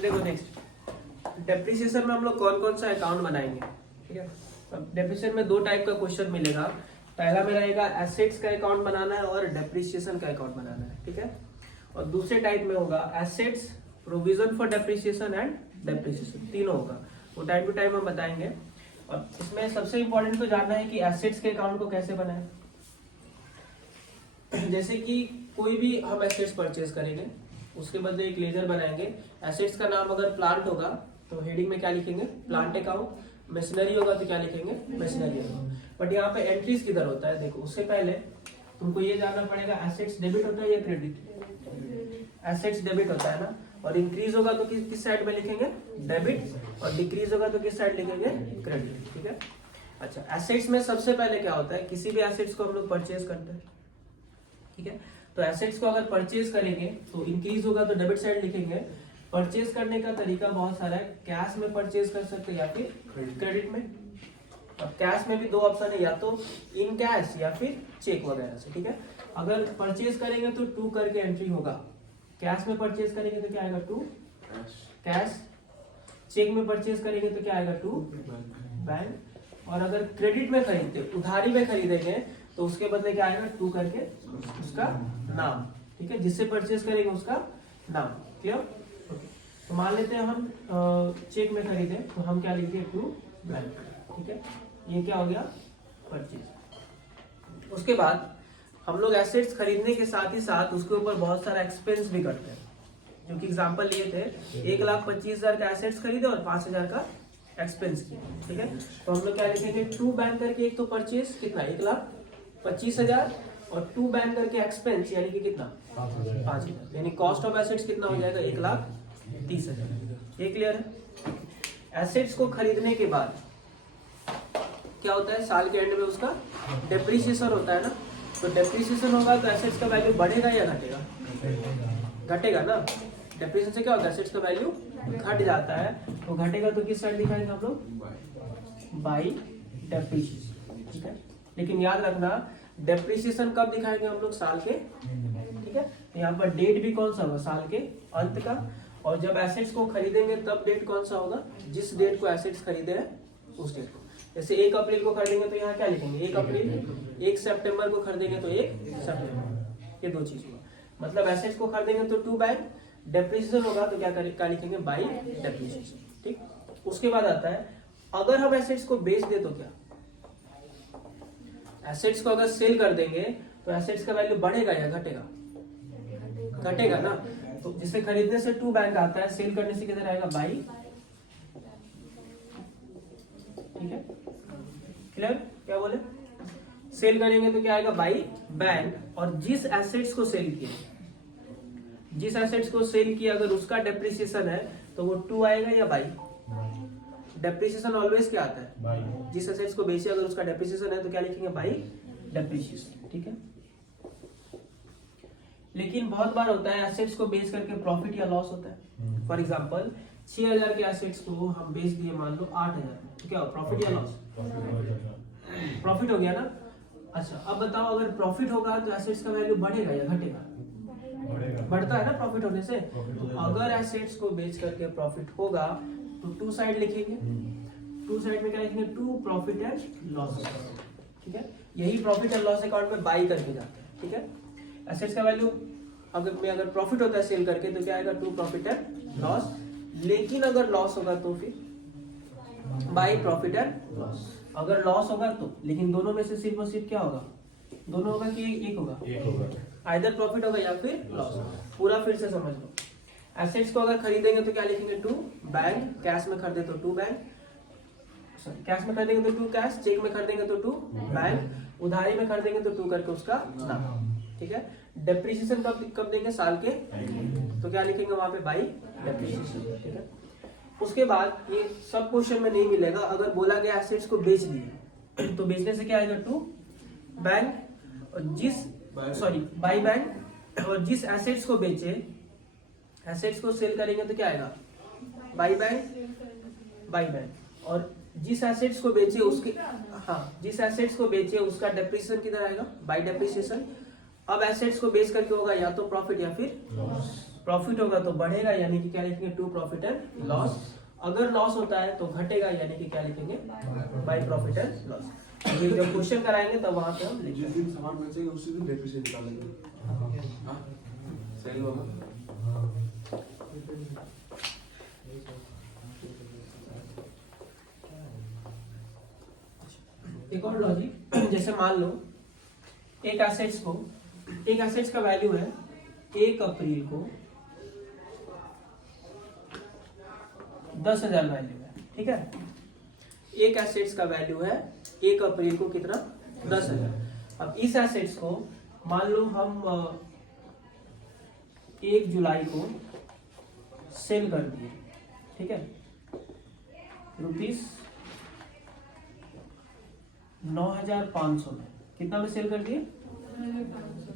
देखो next depreciation में हम लोग कौन कौन सा अकाउंट बनाएंगे, ठीक है। अब डेप्रिसिएशन में दो टाइप का क्वेश्चन मिलेगा। पहला में रहेगा एसेट्स का अकाउंट बनाना है और डेप्रिसिएशन का अकाउंट बनाना है, ठीक है। और दूसरे टाइप में होगा assets, provision for depreciation and depreciation, तीनों होगा। वो टाइम टू टाइम हम बताएंगे। और इसमें सबसे इंपॉर्टेंट तो जानना है कि एसेट्स के अकाउंट को कैसे बनाएं। जैसे कि कोई भी हम एसेट्स परचेज करेंगे, उसके बदले एक लेजर बनाएंगे। एसेट्स का नाम अगर प्लांट होगा तो हेडिंग में क्या लिखेंगे, प्लांट अकाउंट। मशीनरी होगा तो क्या लिखेंगे, मशीनरी अकाउंट। बट यहाँ पे एंट्रीज किधर होता है, देखो उससे पहले तुमको ये जानना पड़ेगा एसेट्स डेबिट होता है या क्रेडिट। एसेट्स डेबिट होता है ना, और इंक्रीज होगा तो किस साइड में लिखेंगे, डेबिट, और डिक्रीज होगा तो किस साइड लिखेंगे, क्रेडिट, ठीक है। अच्छा, एसेट्स में सबसे पहले क्या होता है, किसी भी एसेट्स को हम लोग परचेज करते हैं, ठीक है। तो एसेट्स को अगर परचेज करेंगे तो इंक्रीज होगा तो डेबिट साइड लिखेंगे। परचेज करने का तरीका बहुत सारा है, कैश में परचेज कर सकते हैं या फिर क्रेडिट में। अब कैश में भी दो ऑप्शन है, या तो इन कैश या फिर चेक वगैरह से, ठीक है। अगर परचेज करेंगे तो 2 करके एंट्री होगा। कैश में परचेज करेंगे तो क्या आएगा, 2 कैश। चेक में परचेज करेंगे तो क्या आएगा, 2 बैंक। और अगर क्रेडिट में खरीदते, उधारी में खरीदेंगे तो उसके बदले क्या आएगा, 2 करके उसका नाम, ठीक है। जिससे परचेज करेंगे उसका नाम, क्लियर। ओके, तो मान लेते हैं हम चेक में खरीदे तो हम क्या लिखते हैं, 2 बैंक, ठीक है। ये क्या हो गया, परचेज। उसके बाद हम लोग एसेट्स खरीदने के साथ ही साथ उसके ऊपर बहुत सारा एक्सपेंस भी करते हैं। जो कि एग्जांपल लिए थे, 1,25,000 का एसेट्स खरीदे और 5,000 का एक्सपेंस किया, ठीक है। तो हम लोग क्या लिखेंगे, 2 बैंक करके एक तो परचेज कितना, 1,25,000, और 2 बैंक करके एक्सपेंस यानी कि कितना, 5,000, यानी कॉस्ट ऑफ एसेट्स कितना हो जाएगा, 1,30,000। ये क्लियर है। एसेट्स को खरीदने के बाद क्या होता है, साल के एंड में उसका डेप्रिसिएशन होता है ना। तो डेप्रिसिएशन होगा तो एसेट्स का वैल्यू बढ़ेगा या घटेगा, घटेगा ना। डेप्रिसिएशन से क्या होता है, एसेट्स का वैल्यू घट जाता है। तो घटेगा तो किस साइड दिखाएंगे हम लोग, बाई डेप्रिसिएशन, ठीक है। लेकिन याद रखना, डेप्रिसिएशन कब दिखाएंगे हम लोग, साल के, ठीक है। यहाँ पर डेट भी कौन सा होगा, साल के अंत का। और जब एसेट्स को खरीदेंगे तब डेट कौन सा होगा, जिस डेट को एसेट्स खरीदे हैं उस डेट को। जैसे 1 अप्रैल को खरीदेंगे तो यहाँ क्या लिखेंगे, 1 अप्रैल। 1 सितंबर को खरीदेंगे तो 1 सितंबर। ये दो चीज हुआ। मतलब एसेट्स को खरीदेंगे तो 2 बाय, डेप्रिसिएशन होगा तो क्या लिखेंगे, बाई डेप्रिसिएशन, ठीक। उसके बाद आता है, अगर हम एसेट्स को बेच दे तो क्या, एसेट्स को अगर सेल कर देंगे तो एसेट्स का वैल्यू बढ़ेगा या घटेगा, घटेगा ना। तो जिसे खरीदने से 2 बैंक आता है, सेल करने से किधर आएगा, बाई, ठीक है। क्लियर, क्या बोले, सेल करेंगे तो क्या आएगा, बाई बैंक। और जिस एसेट्स को सेल किया, जिस एसेट्स को सेल किया अगर उसका डेप्रिसिएशन है तो वो 2 आएगा या बाई। डेप्रिसिएशन ऑलवेज क्या आता है, जिस एसेट्स को बेचे अगर उसका डेप्रिसिएशन है तो क्या लिखेंगे, बाई डेप्रिसिएशन, ठीक है। लेकिन बहुत बार होता है एसेट्स को बेच करके प्रॉफिट या लॉस होता है। फॉर एग्जांपल 6,000 के एसेट्स को हम बेच दिए मान लो 8,000, तो क्या हो, प्रॉफिट या लॉस, प्रॉफिट हो गया ना। अच्छा, अब बताओ अगर प्रॉफिट होगा तो एसेट्स का वैल्यू बढ़ेगा या घटेगा, बढ़ता है ना प्रॉफिट होने से। तो अगर एसेट्स को बेच करके प्रॉफिट होगा तो 2 साइड लिखेंगे। 2 साइड में क्या लिखेंगे, 2 प्रॉफिट एंड लॉस, ठीक है। यही प्रॉफिट एंड लॉस अकाउंट में बाई करके जाते हैं, ठीक है। एसेट्स का वैल्यू अगर प्रॉफिट होता है सेल करके तो क्या आएगा, 2 प्रॉफिट एंड लॉस। लेकिन अगर लॉस होगा तो फिर बाई प्रॉफिट एंड लॉस। अगर लॉस होगा तो, लेकिन दोनों में से सिर्फ और सिर्फ क्या होगा, दोनों होगा कि एक होगा, आइदर प्रॉफिट होगा या फिर लॉस। पूरा फिर से समझ लो, एसेट्स को अगर खरीदेंगे तो क्या लिखेंगे, 2 बैंक। कैश में खरीदे तो 2 बैंक, कैश में खरीदेंगे तो 2 कैश। चेक में खरीदेंगे तो 2 बैंक। उधारी में खरीदेंगे तो 2 करके उसका नाम, ठीक है। डेप्रिसिएशन कब देंगे, साल के, तो क्या लिखेंगे वहां पे, बाई डेप्रिसिएशन, ठीक है। उसके बाद ये सब क्वेश्चन में नहीं मिलेगा। अगर बोला गया एसेट्स को बेच दिए तो बेचने से क्या आएगा, 2 बैंक, और बाई बैंक। और जिस एसेट्स को बेचे, एसेट्स को सेल करेंगे तो क्या आएगा, बाई बैंक। और जिस एसेट्स को बेचे उसके, जिस एसेट्स को बेचे उसका डेप्रिसिएशन किधर आएगा, बाई डेप्रिसिएशन। अब एसेट्स को बेच करके होगा या तो प्रॉफिट या फिर लॉस, प्रॉफिट होगा तो बढ़ेगा, यानी कि क्या लिखेंगे, टू प्रॉफिट एंड लॉस। अगर लॉस होता है तो घटेगा, यानी कि क्या लिखेंगे, बाय प्रॉफिट एंड लॉस। ये जब क्वेश्चन कराएंगे तब वहां पे हम जिस लिखेंगे। दिन सामान बेचेंगे उसी दिन डेप्रिसिएशन निकालेंगे। हाँ सही होगा। एक और लॉजिक, जैसे मान लो एक एसेट्स का वैल्यू है 1 अप्रैल को 10,000 वैल्यू है, ठीक है। एक एसेट्स का वैल्यू है 1 अप्रैल को कितना, 10,000। अब इस एसेट्स को मान लो हम 1 जुलाई को सेल कर दिए, ठीक है, ₹9,500 में। कितना में सेल कर दिए,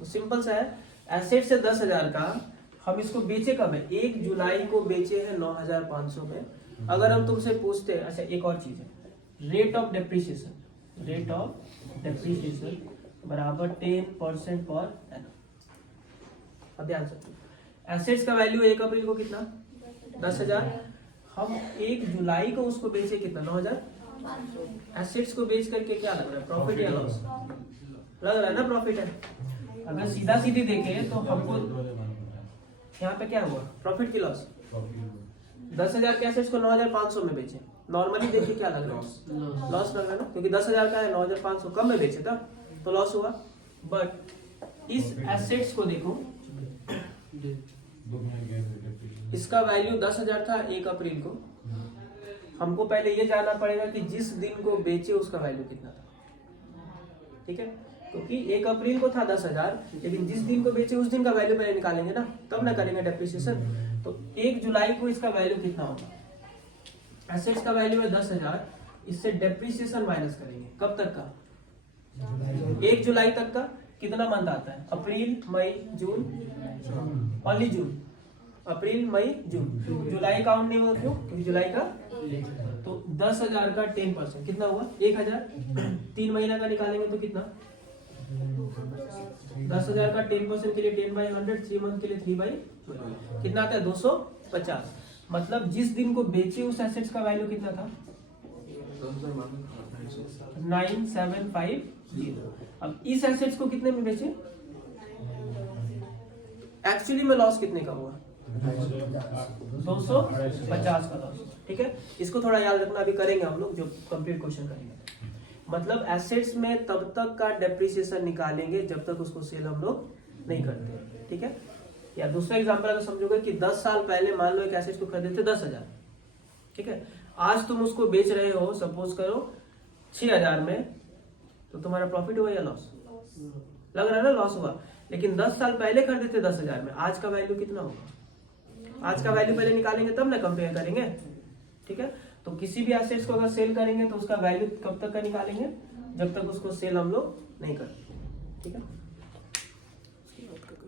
सिंपल सा है, एसेट से 10,000 का हम इसको बेचे कब है, 1 जुलाई को बेचे हैं 9,500 में। अगर हम तुमसे पूछते हैं, अच्छा एक और चीज है, रेट ऑफ डेप्रिसिएशन बराबर 10% पर एनम। अब ध्यान से, एसेट्स का वैल्यू 1 अप्रैल को कितना, 10,000। हम 1 जुलाई को उसको बेचे कितना, 9,000। एसेट्स को बेच करके क्या लग रहा है, प्रॉफिट या लॉस, लग रहा है ना प्रॉफिट है। अगर सीधा सीधी देखें तो हमको यहाँ पे क्या हुआ, प्रॉफिट की लॉस। 10,000 के एसेट्स को 9,500 में बेचे, नॉर्मली देखिए क्या लग रहा है, लॉस लग रहा है ना, क्योंकि 10,000 का है, 9,500 कम में बेचे था तो लॉस हुआ। बट इस एसेट्स को देखो, इसका वैल्यू 10,000 था 1 अप्रैल को। हमको पहले ये जानना पड़ेगा कि जिस दिन को बेचे उसका वैल्यू कितना था, ठीक है, क्योंकि 1 अप्रैल को था 10,000, लेकिन जिस दिन को बेचे उस दिन का वैल्यू पहले निकालेंगे ना, तब ना करेंगे डेप्रिसिएशन। तो 1 जुलाई को इसका वैल्यू कितना होगा, एसेट्स का वैल्यू है 10,000, इससे डेप्रिसिएशन माइनस करेंगे, कब तक का, 1 जुलाई तक का। कितना मंथ आता है, अप्रैल मई जून, ओनली जून, अप्रैल मई जून, जुलाई काउंट नहीं हुआ, क्यों, क्योंकि जुलाई का, तो 10,000 का 10% कितना हुआ, 1,000। 3 महीना का निकालेंगे तो कितना, 10,000 का 10% के लिए 10/100, 3 मंथ के लिए 3/12, कितना आता है, 250। मतलब जिस दिन को बेचे उस एसेट्स का वैल्यू कितना था, 9,750। अब इस एसेट्स को कितने में बेचे, एक्चुअली में लॉस कितने का हुआ, 250 का लॉस, ठीक है। इसको थोड़ा याद रखना, अभी करेंगे हम लोग जो कंप्लीट क्वेश्चन करेंगे। मतलब एसेट्स में तब तक का डेप्रिसिएशन निकालेंगे जब तक उसको सेल हम लोग नहीं करते, ठीक है। या दूसरा एग्जांपल अगर समझोगे कि 10 साल पहले मान लो एक एसेट्स को खरीदे थे 10,000, ठीक है, आज तुम उसको बेच रहे हो सपोज करो 6,000 में, तो तुम्हारा प्रॉफिट हुआ या लॉस, लग रहा है ना लॉस हुआ। लेकिन 10 साल पहले खरीदे थे 10,000 में, आज का वैल्यू कितना होगा, आज का वैल्यू पहले निकालेंगे तब ना कंपेयर करेंगे, ठीक है। तो किसी भी एसेट्स को अगर सेल करेंगे तो उसका वैल्यू कब तक का निकालेंगे, जब तक उसको सेल हम लोग नहीं करते, ठीक है।